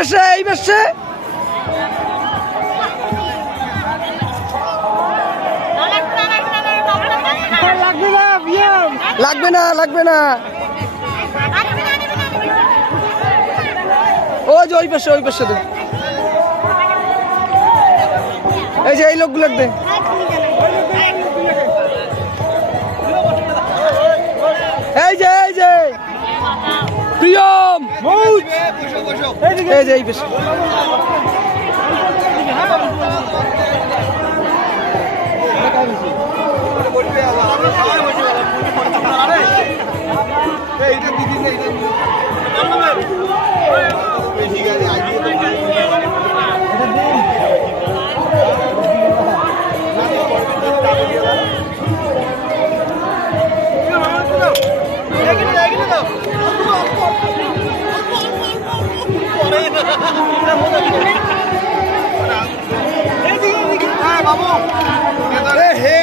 পাশে লাগবে না ওই যে ওই পাশে দে এই যে এই লোকগুলো দে এই যে প্রিয়ম এই যে এই পাশে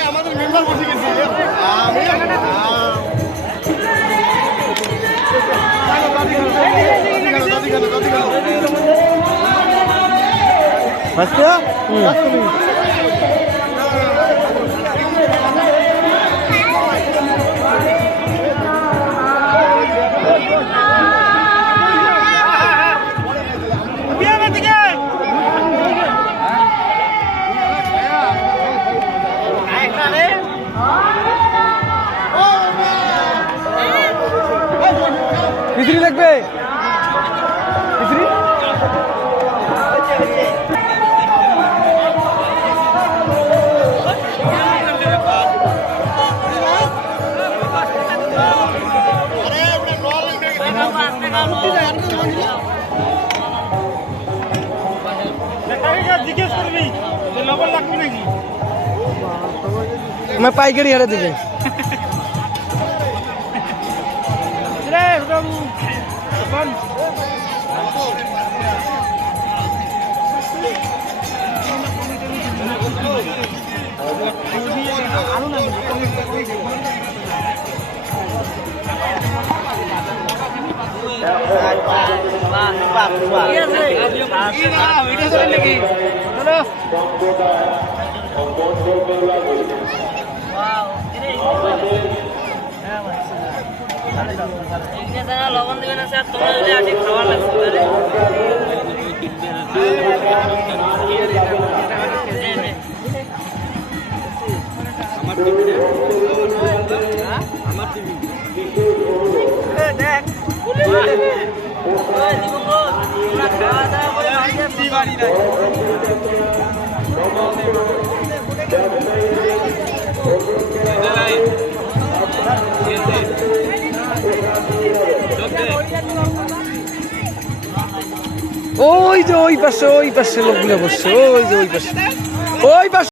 আমাদের মেম্বার বসে গেছে মিস্ত্রি লাগবে মিস্ত্রি জিজ্ঞেস করবি লবণ লাগবে নাকি मैं पाइकारी हारे देवे লবণ দেবে না স্যার তোমরা যদি আজকে খাওয়ার লাগছে দেখ খাওয়া দাওয়া করে ওই যে ওই পাশে লোকগুলো বসছে ওই যে ওই পাশে